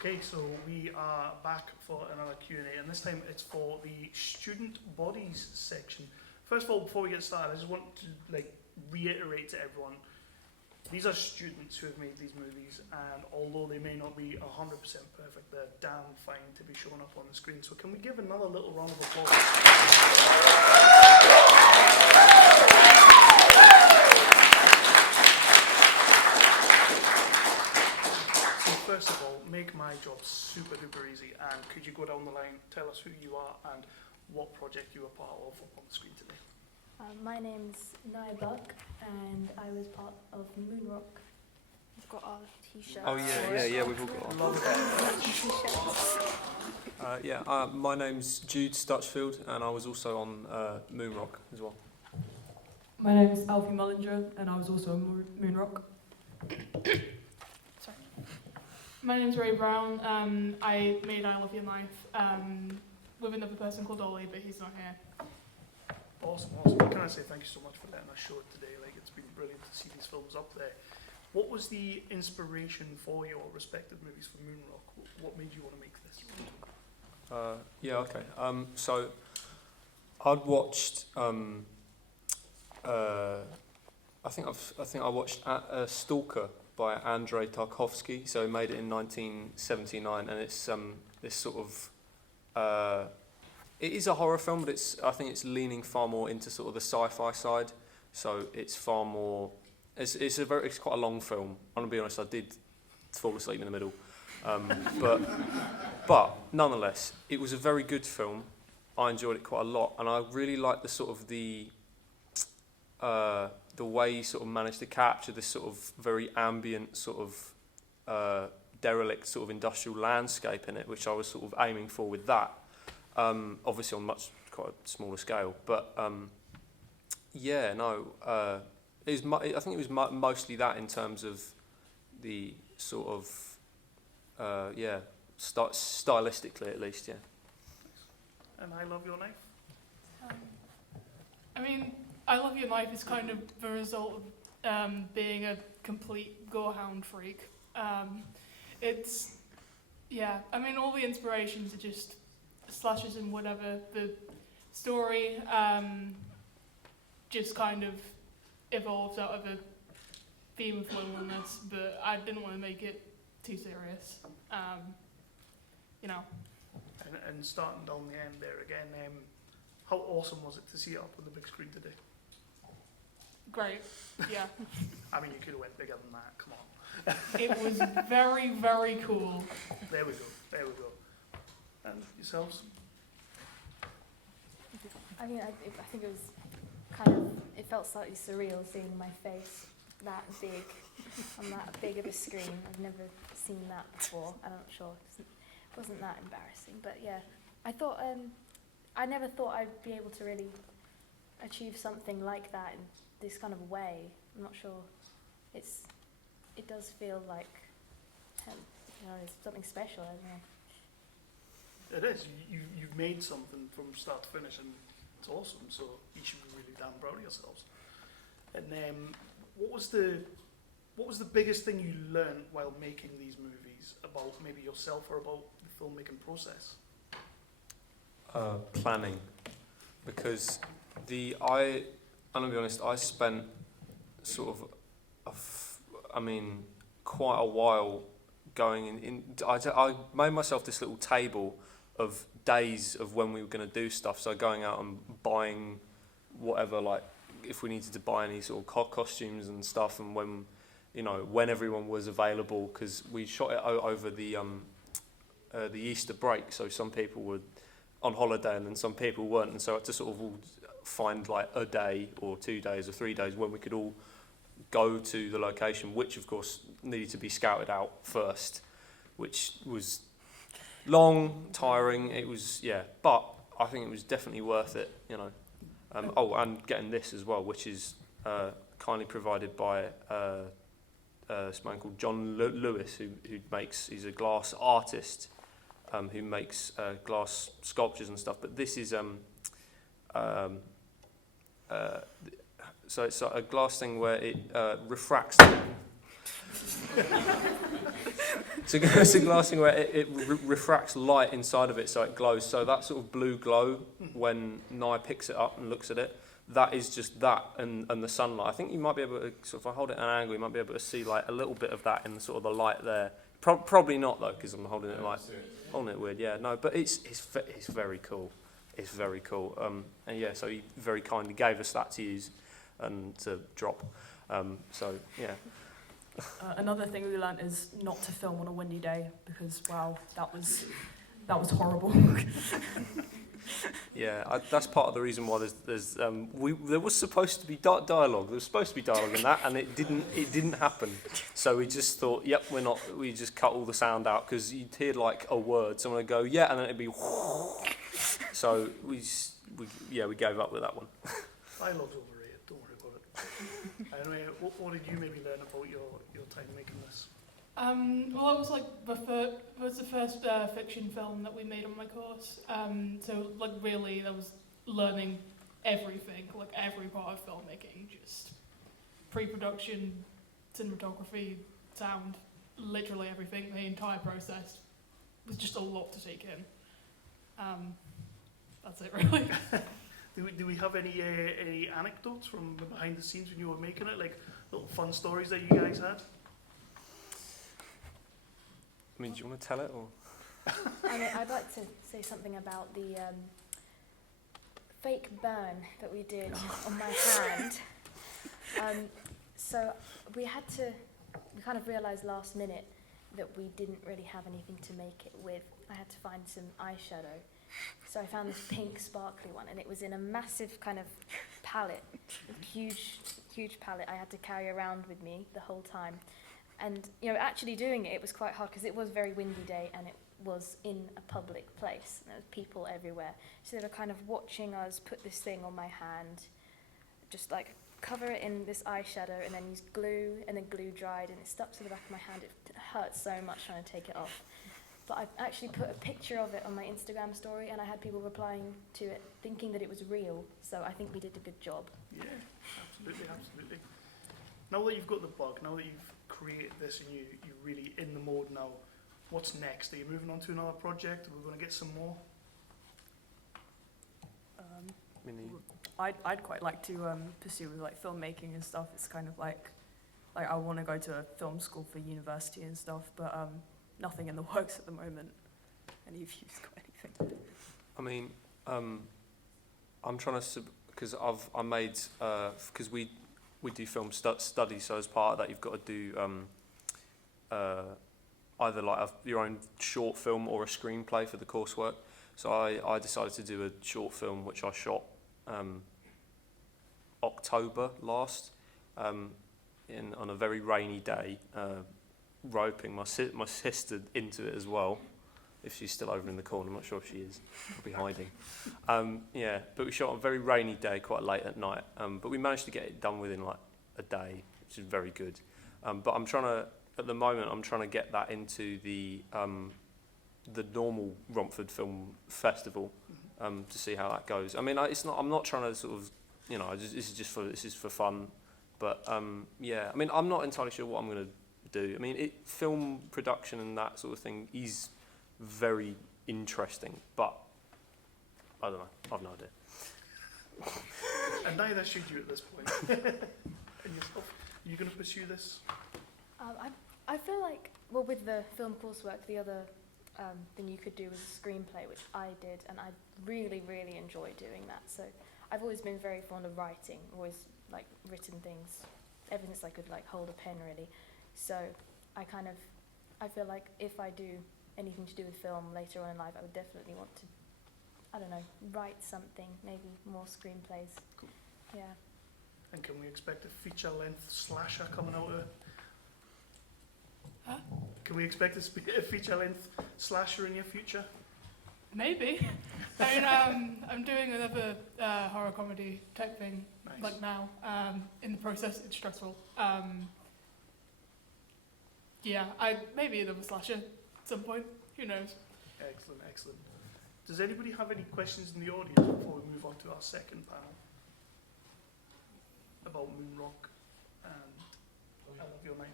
Okay, so we are back for another Q&A, and this time it's for the student bodies section. First of all, before we get started, I just want to reiterate to everyone, these are students who have made these movies, and although they may not be 100% perfect, they're damn fine to be shown up on the screen. So can we give another little round of applause? First of all, make my job super duper easy, and could you go down the line, tell us who you are and what project you were part of on the screen today? My name's Nye Buck, and I was part of Moonrock. We've got our t-shirts. Oh yeah, we've all got our t-shirts. my name's Jude Stutchfield, and I was also on Moonrock as well. My name's Alfie Mullenger, and I was also on Moonrock. My name's Ray Brown. I made I Love Your Life with another person called Ollie, but he's not here. Awesome. Can I say thank you so much for letting us show it today? It's been brilliant to see these films up there. What was the inspiration for your respective movies for Moonrock? What made you want to make this? So I'd watched. I think I watched Stalker by Andrei Tarkovsky. So he made it in 1979, and it's this sort of. It is a horror film, but I think it's leaning far more into sort of the sci-fi side. So it's far more. It's quite a long film. I'm gonna be honest. I did fall asleep in the middle, but nonetheless, it was a very good film. I enjoyed it quite a lot, and I really liked the sort of the way he sort of managed to capture this sort of very ambient sort of derelict sort of industrial landscape in it, which I was sort of aiming for with that. Obviously on quite a smaller scale, but I think it was mostly that in terms of the sort of stylistically at least, yeah. And I Love Your Life? I Love Your Life is kind of the result of being a complete gorehound freak. All the inspirations are just slashes and whatever. The story just kind of evolved out of a theme of loneliness, but I didn't want to make it too serious. And starting down the end there again, how awesome was it to see it up on the big screen today? Great, yeah. I mean, you could have went bigger than that, come on. It was very, very cool. There we go. And yourselves? I think it was it felt slightly surreal seeing my face that big on that big of a screen. I've never seen that before, and I'm not sure. It wasn't that embarrassing, but yeah. I thought, I never thought I'd be able to really achieve something like that in this kind of way. I'm not sure. It does feel like, it's something special, I don't know. It is. You've made something from start to finish, and it's awesome. So you should be really damn proud of yourselves. And what was the biggest thing you learned while making these movies about maybe yourself or about the filmmaking process? Planning, because I'm gonna be honest. I spent sort of, quite a while going in. I made myself this little table of days of when we were going to do stuff. So going out and buying whatever, like if we needed to buy any sort of costumes and stuff, and when everyone was available, because we shot it over the Easter break. So some people were on holiday and then some people weren't, and so I had to sort of all find like a day or 2 days or 3 days when we could all go to the location, which of course needed to be scouted out first, which was long, tiring. It was, but I think it was definitely worth it, and getting this as well, which is kindly provided by this man called John Lewis, he's a glass artist who makes glass sculptures and stuff. But this is so it's a glass thing where it refracts. It's a glass thing where it refracts light inside of it, so it glows. So that sort of blue glow when Nye picks it up and looks at it, that is just that and the sunlight. I think you might be able to, sort of, if I hold it at an angle, you might be able to see like a little bit of that in the sort of the light there. Probably not though, because I'm holding it like holding it weird. Yeah, no, but it's very cool. It's very cool. And yeah, so he very kindly gave us that to use and to drop. So yeah. Another thing we learnt is not to film on a windy day because wow, that was horrible. Yeah, that's part of the reason why there was supposed to be dialogue. There was supposed to be dialogue in that, and it didn't happen. So we just thought, yep, we just cut all the sound out because you'd hear like a word, someone would go, yeah, and then it'd be. So we gave up with that one. Dialogue's overrated. Don't worry about it. Anyway, what did you maybe learn about your time making this? Well, it was like the first fiction film that we made on my course. So like really, that was learning everything, like every part of filmmaking, just pre-production, cinematography, sound, literally everything. The entire process was just a lot to take in. That's it, really. Do we have any anecdotes from behind the scenes when you were making it, like little fun stories that you guys had? I mean, do you want to tell it or? I mean, I'd like to say something about the fake burn that we did on my hand. So we kind of realised last minute that we didn't really have anything to make it with. I had to find some eyeshadow. So I found this pink sparkly one, and it was in a massive kind of palette, huge palette I had to carry around with me the whole time. And, you know, actually doing it was quite hard because it was a very windy day and it was in a public place. And there was people everywhere. So they were kind of watching us put this thing on my hand, just like cover it in this eyeshadow and then use glue, and then glue dried and it stuck to the back of my hand. It hurt so much trying to take it off. But I actually put a picture of it on my Instagram story and I had people replying to it thinking that it was real. So I think we did a good job. Yeah, absolutely. Now that you've got the bug, now that you've created this and you're really in the mode now, what's next? Are you moving on to another project? Are we going to get some more? I'd quite like to pursue with like filmmaking and stuff. It's kind of like I want to go to a film school for university and stuff, but nothing in the works at the moment. Any of you've got anything? I mean, I'm trying to because I made because we do film studies, so as part of that you've got to do either like your own short film or a screenplay for the coursework. So I decided to do a short film which I shot October last on a very rainy day, roping my sister into it as well. If she's still over in the corner, I'm not sure if she is. Probably hiding. Yeah, but we shot on a very rainy day, quite late at night. But we managed to get it done within like a day, which is very good. But at the moment, I'm trying to get that into the normal Romford Film Festival to see how that goes. I mean, I'm not trying to sort of, you know, this is for fun. But yeah, I mean, I'm not entirely sure what I'm going to do. I mean, film production and that sort of thing is very interesting, but I don't know. I've no idea. And neither should you at this point. And yourself, are you going to pursue this? I feel like, well, with the film coursework, the other thing you could do was a screenplay, which I did, and I really, really enjoyed doing that. So I've always been very fond of writing, always like written things ever since I could like hold a pen, really. So I feel like if I do anything to do with film later on in life, I would definitely want to, I don't know, write something, maybe more screenplays. Cool. Yeah. And can we expect a feature-length slasher coming out of it? Huh? Can we expect a feature-length slasher in your future? Maybe. I mean, I'm doing another horror comedy type thing, Nice. like now. In the process, it's stressful. Yeah, maybe another slasher at some point. Who knows? Excellent. Does anybody have any questions in the audience before we move on to our second panel about Moonrock and I Love Your Knife?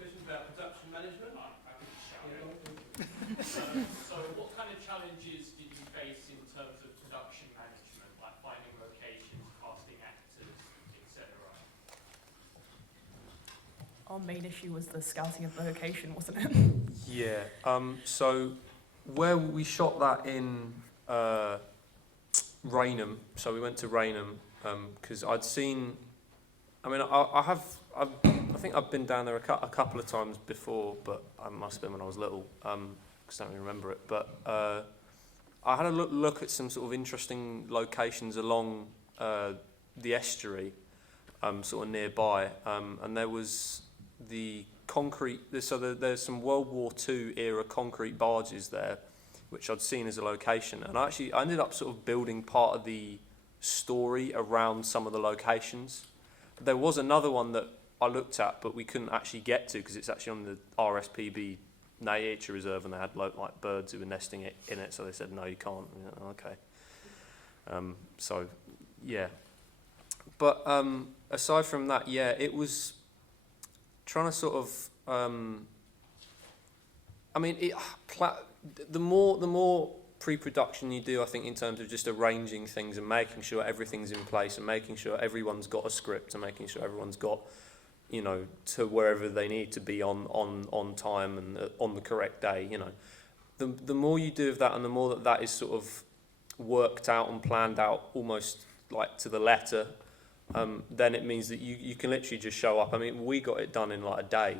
question about production management. So what kind of challenges did you face in terms of production management, like finding locations, casting actors, etc.? Our main issue was the scouting of the location, wasn't it? Yeah. So where we shot that in Raynham, so we went to Raynham because I'd seen. I mean, I think I've been down there a couple of times before, but I must have been when I was little. Because I don't really remember it. But I had a look at some sort of interesting locations along the estuary, sort of nearby, and there was the concrete. So there's some World War II era concrete barges there, which I'd seen as a location, and I ended up sort of building part of the story around some of the locations. There was another one that I looked at, but we couldn't actually get to because it's actually on the RSPB Nature Reserve, and they had like birds who were nesting in it, so they said no, you can't. Okay. So yeah, but aside from that, yeah, it was trying to sort of. I mean, the more pre-production you do, I think, in terms of just arranging things and making sure everything's in place and making sure everyone's got a script and making sure everyone's got, you know, to wherever they need to be on time and on the correct day, you know. The more you do of that and the more that is sort of worked out and planned out almost like to the letter, then it means that you can literally just show up. I mean, we got it done in like a day,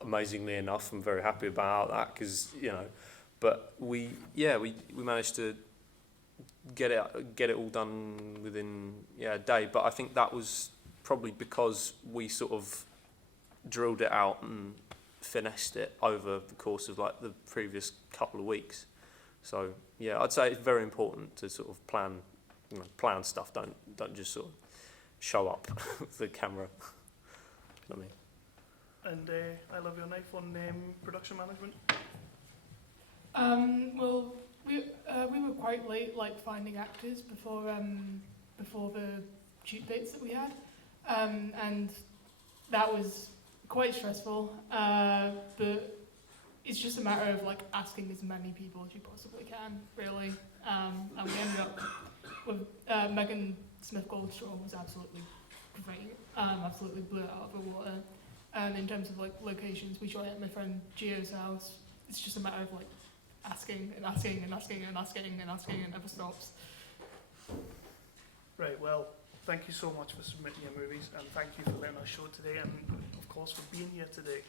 amazingly enough. I'm very happy about that because, you know, but we managed to get it all done within a day. But I think that was probably because we sort of drilled it out and finessed it over the course of like the previous couple of weeks. So yeah, I'd say it's very important to sort of plan plan stuff. Don't just sort of show up with the camera. You know what I mean? And I love your knife on production management. Well, we were quite late, like finding actors before the shoot dates that we had, and that was quite stressful. But it's just a matter of like asking as many people as you possibly can, really. And we ended up with Megan Smith Goldstraw was absolutely great, absolutely blew it out of the water. And in terms of like locations, we shot at my friend Gio's house. It's just a matter of like asking and asking and asking and asking and asking, and it never stops. Right, well, thank you so much for submitting your movies, and thank you for letting us show it today, and of course for being here today.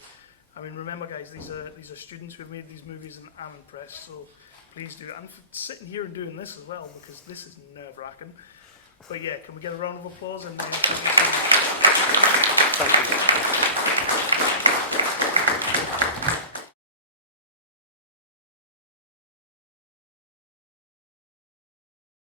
I mean, remember guys, these are students who have made these movies, and I'm impressed, so please do. And for sitting here and doing this as well, because this is nerve-wracking. But yeah, can we get a round of applause? And then thank you.